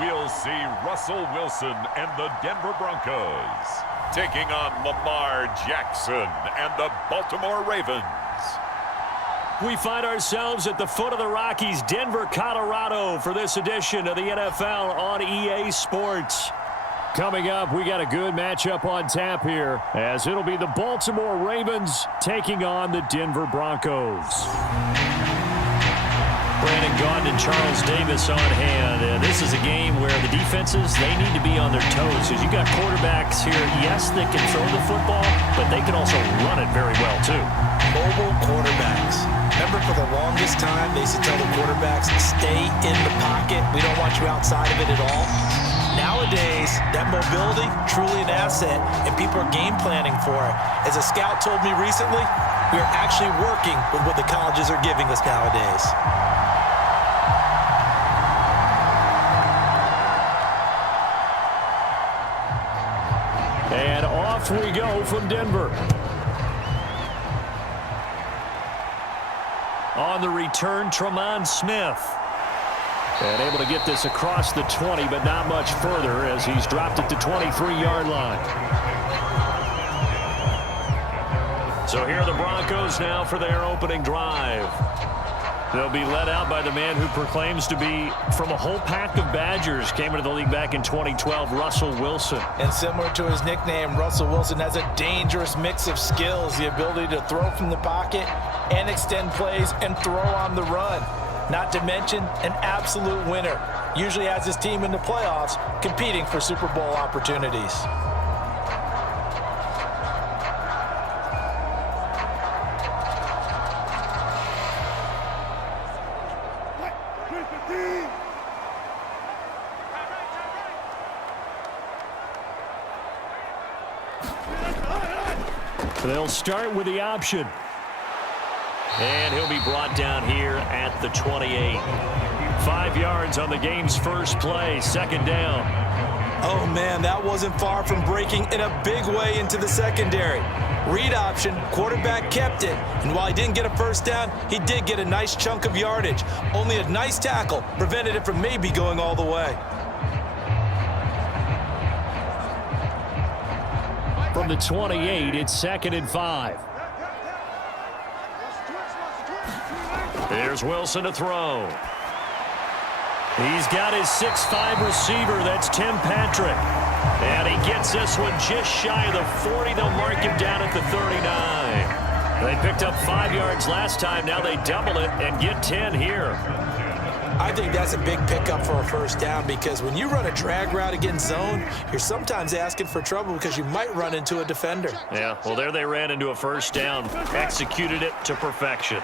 we'll see Russell Wilson and the Denver Broncos taking on Lamar Jackson and the Baltimore Ravens. We find ourselves at the foot of the Rockies, Denver, Colorado, for this edition of the NFL on EA Sports. Coming up, we got a good matchup on tap here, as it'll be the Baltimore Ravens taking on the Denver Broncos. Brandon Gaudin and Charles Davis on hand. This is a game where the defenses, they need to be on their toes. Because you got quarterbacks here, yes, that can throw the football, but they can also run it very well, too. Mobile quarterbacks. Remember, for the longest time, they used to tell the quarterbacks, stay in the pocket. We don't want you outside of it at all. Nowadays, that mobility, truly an asset, and people are game planning for it. As a scout told me recently, we are actually working with what the colleges are giving us nowadays. And off we go from Denver. On the return, Tremont Smith. And able to get this across the 20, but not much further as he's dropped it to 23-yard line. So here are the Broncos now for their opening drive. They'll be led out by the man who proclaims to be from a whole pack of Badgers. Came into the league back in 2012, Russell Wilson. And similar to his nickname, Russell Wilson has a dangerous mix of skills. The ability to throw from the pocket and extend plays and throw on the run. Not to mention an absolute winner. Usually has his team in the playoffs competing for Super Bowl opportunities. They'll start with the option. And he'll be brought down here at the 28. 5 yards on the game's first play, second down. Oh, man, that wasn't far from breaking in a big way into the secondary. Read option, quarterback kept it. And while he didn't get a first down, he did get a nice chunk of yardage. Only a nice tackle prevented it from maybe going all the way. From the 28, it's 2nd and 5. Here's Wilson to throw. He's got his 6'5 receiver. That's Tim Patrick. And he gets this one just shy of the 40. They'll mark him down at the 39. They picked up 5 yards last time. Now they double it and get 10 here. I think that's a big pickup for a first down because when you run a drag route against zone, you're sometimes asking for trouble because you might run into a defender. Yeah, well, there they ran into a first down. Executed it to perfection.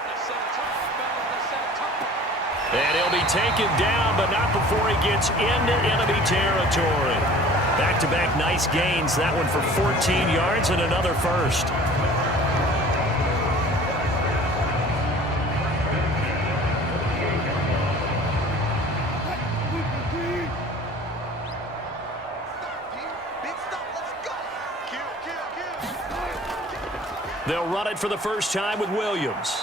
And he'll be taken down, but not before he gets into enemy territory. Back-to-back nice gains. That one for 14 yards and another first. They'll run it for the first time with Williams.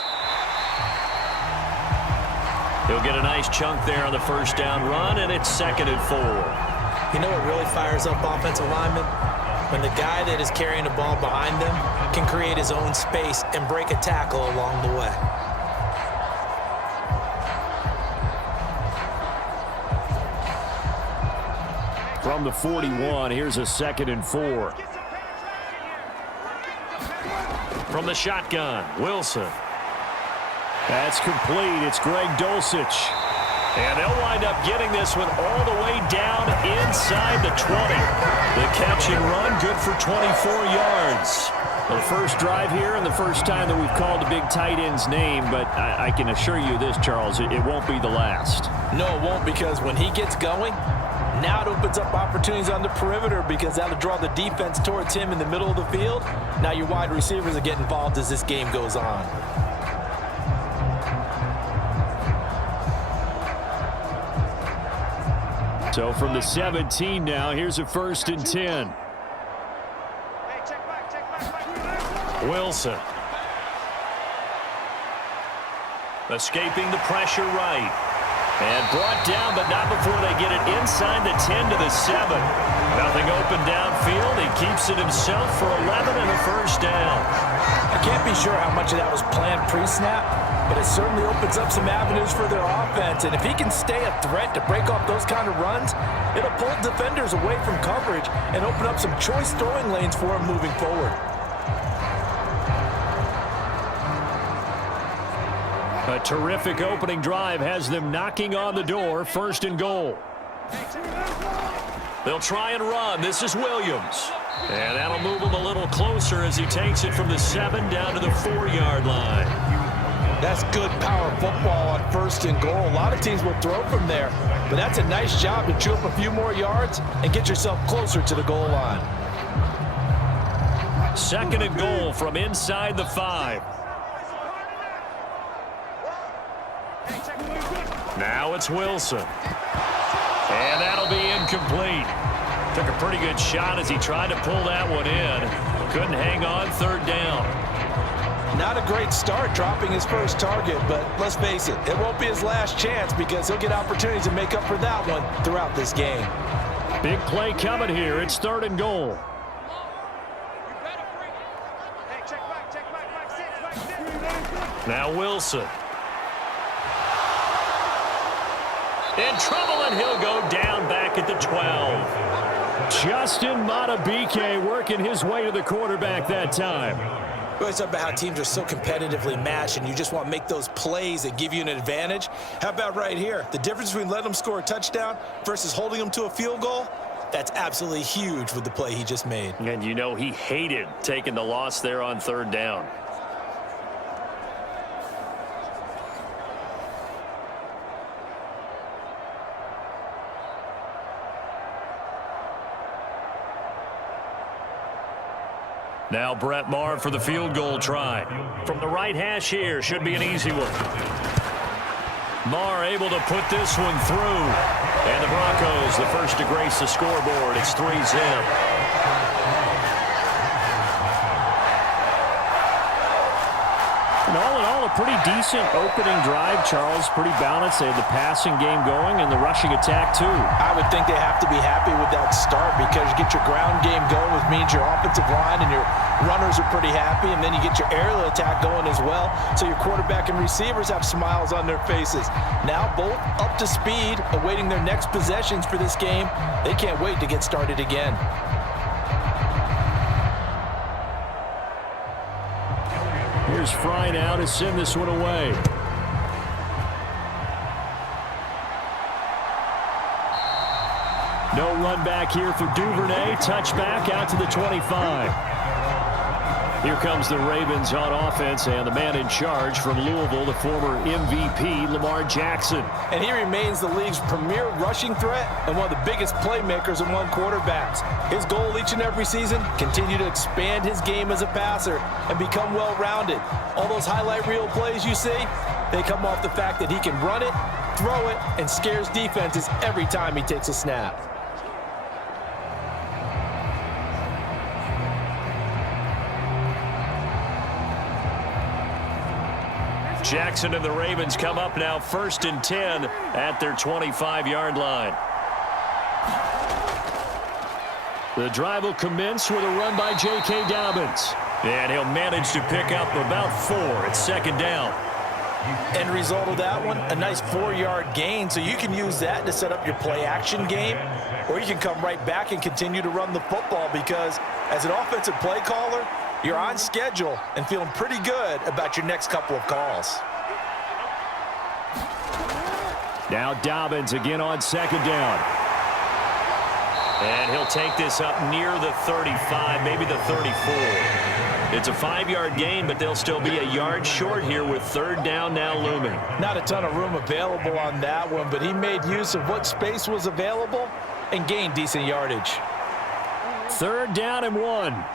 He'll get a nice chunk there on the first down run, and it's 2nd and 4. You know what really fires up offensive linemen? When the guy that is carrying the ball behind them can create his own space and break a tackle along the way. From the 41, here's a 2nd and 4. From the shotgun, Wilson. That's complete. It's Greg Dulcich. And they'll wind up getting this one all the way down inside the 20. The catch and run, good for 24 yards. The first drive here and the first time that we've called a big tight end's name, but I can assure you this, Charles, it won't be the last. No, it won't, because when he gets going, now it opens up opportunities on the perimeter because that'll draw the defense towards him in the middle of the field. Now your wide receivers will get involved as this game goes on. So from the 17 now, here's a 1st and 10. Wilson. Escaping the pressure right. And brought down, but not before they get it inside the 10 to the 7. Nothing open downfield. He keeps it himself for 11 and a first down. I can't be sure how much of that was planned pre-snap, but it certainly opens up some avenues for their offense. And if he can stay a threat to break off those kind of runs, it'll pull defenders away from coverage and open up some choice throwing lanes for him moving forward. A terrific opening drive has them knocking on the door, 1st and goal. They'll try and run. This is Williams. And that'll move him a little closer as he takes it from the 7 down to the 4-yard line. That's good power football on 1st and goal. A lot of teams will throw from there, but that's a nice job to chew up a few more yards and get yourself closer to the goal line. 2nd and goal from inside the 5. Now it's Wilson. And that'll be incomplete. Took a pretty good shot as he tried to pull that one in. Couldn't hang on, 3rd down. Not a great start dropping his first target, but let's face it, it won't be his last chance because he'll get opportunities to make up for that one throughout this game. Big play coming here. It's 3rd and goal. Now Wilson. In trouble, and he'll go down back at the 12. Justin Madubuike working his way to the quarterback that time. We always talk about how teams are so competitively matched and you just want to make those plays that give you an advantage. How about right here? The difference between letting them score a touchdown versus holding them to a field goal, that's absolutely huge with the play he just made. And you know he hated taking the loss there on 3rd down. Now Brett Maher for the field goal try. From the right hash here, should be an easy one. Maher able to put this one through. And the Broncos, the first to grace the scoreboard. It's 3-0. And all in all, a pretty decent opening drive, Charles. Pretty balanced. They had the passing game going and the rushing attack, too. I would think they have to be happy with that start because you get your ground game going, which means your offensive line and your runners are pretty happy, and then you get your aerial attack going as well, so your quarterback and receivers have smiles on their faces. Now both up to speed, awaiting their next possessions for this game. They can't wait to get started again. Here's Fry now to send this one away. No run back here for Duvernay. Touchback out to the 25. Here comes the Ravens on offense, and the man in charge from Louisville, the former MVP, Lamar Jackson. And he remains the league's premier rushing threat and one of the biggest playmakers among quarterbacks. His goal each and every season, continue to expand his game as a passer and become well-rounded. All those highlight reel plays you see, they come off the fact that he can run it, throw it, and scares defenses every time he takes a snap. Jackson and the Ravens come up now 1st and 10 at their 25-yard line. The drive will commence with a run by J.K. Dobbins. And he'll manage to pick up about 4 at 2nd down. End result of that one, a nice 4-yard gain, so you can use that to set up your play-action game, or you can come right back and continue to run the football because as an offensive play caller, you're on schedule and feeling pretty good about your next couple of calls. Now Dobbins again on 2nd down. And he'll take this up near the 35, maybe the 34. It's a 5-yard gain, but they'll still be a yard short here with 3rd down now looming. Not a ton of room available on that one, but he made use of what space was available and gained decent yardage. 3rd down and 1.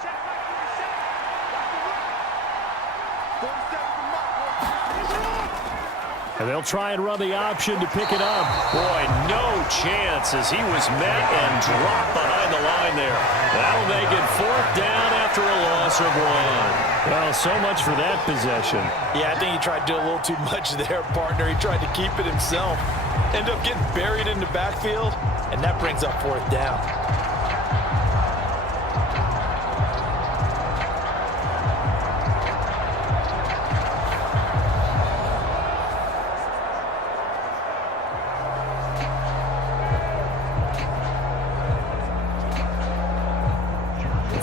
And they'll try and run the option to pick it up. Boy, no chance as he was met and dropped behind the line there. That'll make it 4th down after a loss of 1. Well, so much for that possession. Yeah, I think he tried to do a little too much there, partner. He tried to keep it himself. End up getting buried in the backfield, and that brings up 4th down.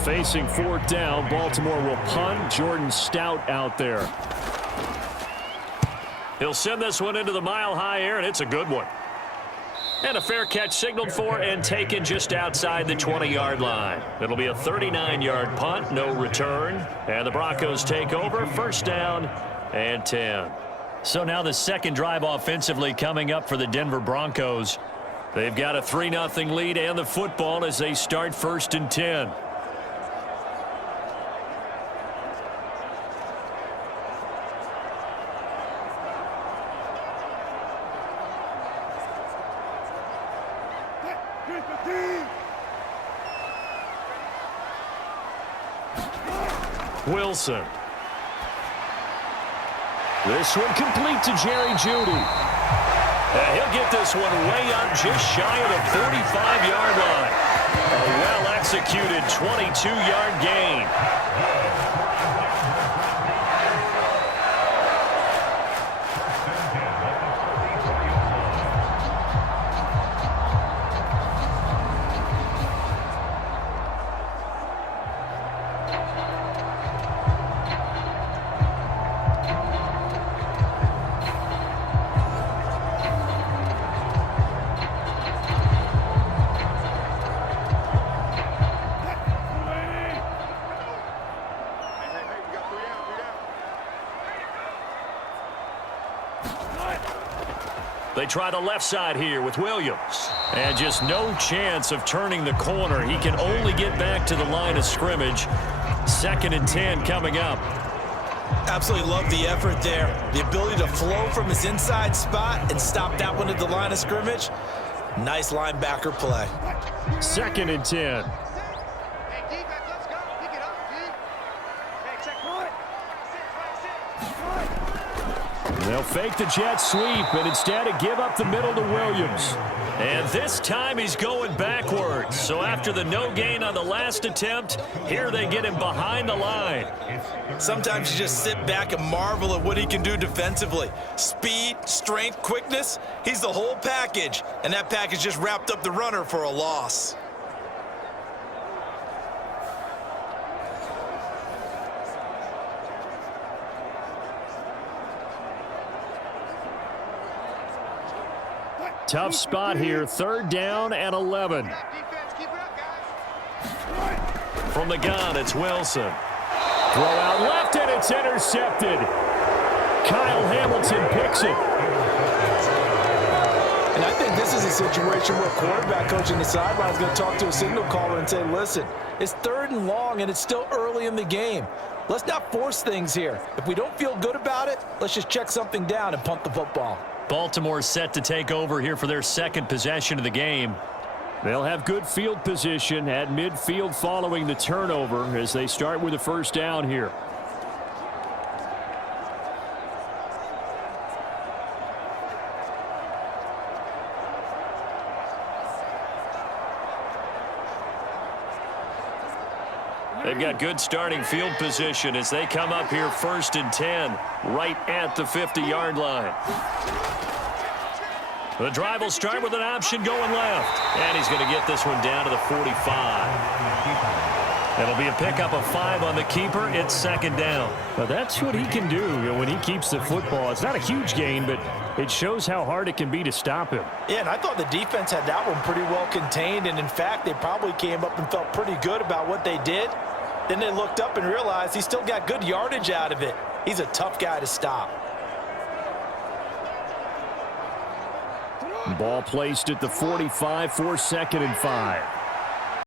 Facing 4th down, Baltimore will punt. Jordan Stout out there. He'll send this one into the mile-high air, and it's a good one. And a fair catch signaled for and taken just outside the 20-yard line. It'll be a 39-yard punt, no return. And the Broncos take over, 1st down and 10. So now the second drive offensively coming up for the Denver Broncos. They've got a 3-0 lead and the football as they start 1st and 10. Wilson. This one complete to Jerry Jeudy. And he'll get this one way up just shy of the 45-yard line. A well-executed 22-yard gain. They try the left side here with Williams. And just no chance of turning the corner. He can only get back to the line of scrimmage. 2nd and 10 coming up. Absolutely love the effort there. The ability to flow from his inside spot and stop that one at the line of scrimmage. Nice linebacker play. 2nd and 10. They'll fake the jet sweep and instead give up the middle to Williams. And this time he's going backwards. So after the no gain on the last attempt, here they get him behind the line. Sometimes you just sit back and marvel at what he can do defensively. Speed, strength, quickness, he's the whole package. And that package just wrapped up the runner for a loss. Tough spot here, 3rd down and 11. From the gun, it's Wilson. Throw out left, and it's intercepted. Kyle Hamilton picks it. And I think this is a situation where a quarterback coach in the sideline is going to talk to a signal caller and say, listen, it's 3rd and long, and it's still early in the game. Let's not force things here. If we don't feel good about it, let's just check something down and punt the football. Baltimore set to take over here for their 2nd possession of the game. They'll have good field position at midfield following the turnover as they start with a 1st down here. They've got good starting field position as they come up here 1st and 10, right at the 50-yard line. The drive will start with an option going left. And he's going to get this one down to the 45. It'll be a pickup of 5 on the keeper. It's 2nd down. Well, that's what he can do when he keeps the football. It's not a huge gain, but it shows how hard it can be to stop him. Yeah, and I thought the defense had that one pretty well contained. And, in fact, they probably came up and felt pretty good about what they did. Then they looked up and realized he still got good yardage out of it. He's a tough guy to stop. Ball placed at the 45 for 2nd and 5.